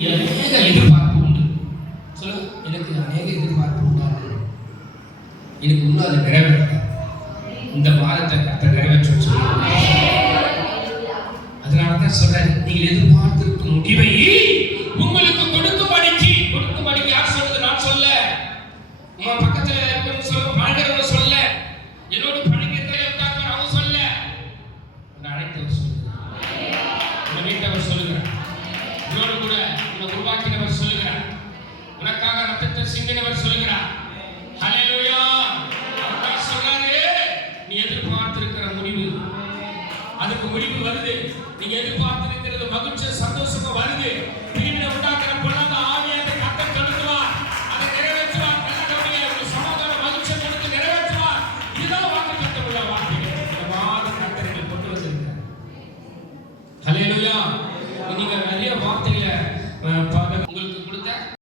அநேக எதிர்பார்ப்பு உண்டு. சொல்லுங்க, எனக்கு அநேக எதிர்பார்ப்பு உண்டாது. எனக்கு இன்னும் அது நிறைவேறல. இந்த வாரத்தை கர்த்தர் நிறைவேற்ற சொல்லுங்க. அதனாலதான் சொல்றேன், நீங்கள் எதிர்பார்த்திருக்கும் முடிவை உங்களுக்கு கொடுக்கும்படிக்கு யார் சொல்றது? நான் சொல்ல, உங்க பக்கத்துல இருக்கிறவங்க சொல்ல, பழகிறவங்க சொல்ல, என்னோட பழகிறதை அவங்க சொல்ல, அழைத்தவர் சொல்லுகிறார், உங்க வீட்டவர் சொல்லுகிறார், உன்னோடு கூட உன்னை உருவாக்கினவர் சொல்லுகிறார், உனக்காக ரத்தத்தை சிந்தினவர் சொல்லுகிறார். ஹல்லேலூயா! அவர் சொல்றாரு, நீ எதிர்பார்த்திருக்கிற முடிவு, அதுக்கு முடிவு வருது. நீங்க எதிர்பார்த்திருக்கிறது மகிழ்ச்சி, சந்தோஷமா வருது.